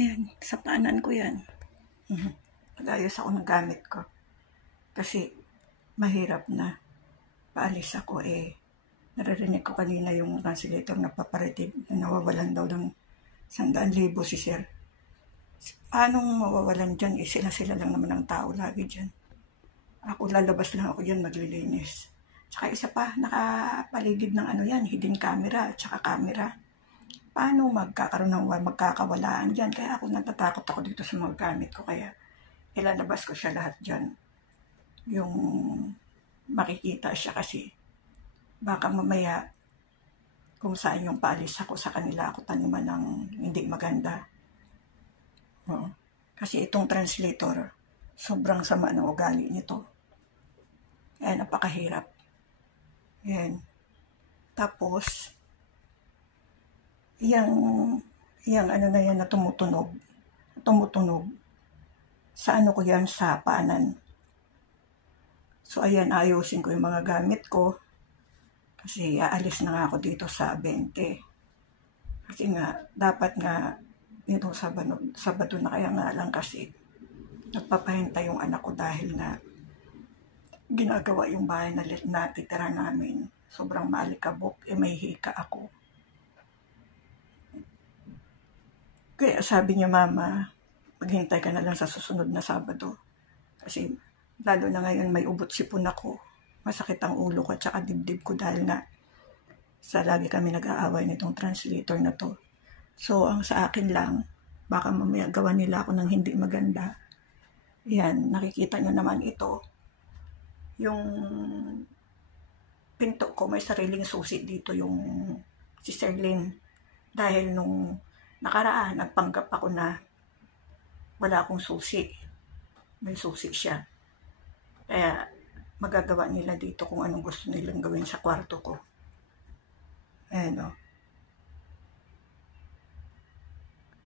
Ayan, sa paanan ko yan. Nag-ayos ako ng gamit ko. Kasi mahirap na. Paalis ako naririnig ko kanina yung translator na paparating na nawawalan daw ng 100,000 si sir. Paano mawawalan dyan? Sila lang naman ang tao lagi dyan. Ako lalabas lang ako dyan maglilinis. Tsaka isa pa, nakapaligid ng hidden camera at saka camera. Paano magkakaroon ng magkakawalaan dyan? Kaya ako natatakot ako dito sa mga gamit ko. Kaya ilalabas ko siya lahat dyan. Yung makikita siya kasi baka mamaya kung saan yung paalis ako sa kanila ako taniman ng hindi maganda. Kasi itong translator, sobrang sama ng ugali nito. Kaya napakahirap. Yan. Tapos, yung na yan na tumutunog sa ko yan sa paanan. So ayan, ayusin ko yung mga gamit ko kasi aalis na nga ako dito sa 20 kasi nga dapat nga nitong Sabado na, kaya nga lang kasi nagpapahintay yung anak ko dahil nga ginagawa yung bahay na natitira namin. Sobrang maalikabok, may hika ako. Kaya sabi niya, Mama, maghintay ka na lang sa susunod na Sabado. Kasi lalo na ngayon may ubot sipon ako. Masakit ang ulo ko at saka dibdib ko dahil nga sa lagi kami nag-aaway nitong translator na to. So ang sa akin lang, baka mamaya gawa nila ako ng hindi maganda. Yan, nakikita nyo naman ito. Yung pinto ko may sariling susi dito yung si Serlene. Dahil nung nakaraan, nagpanggap ako na wala akong susi. May susi siya. Kaya magagawa nila dito kung anong gusto nilang gawin sa kwarto ko. Ayan o.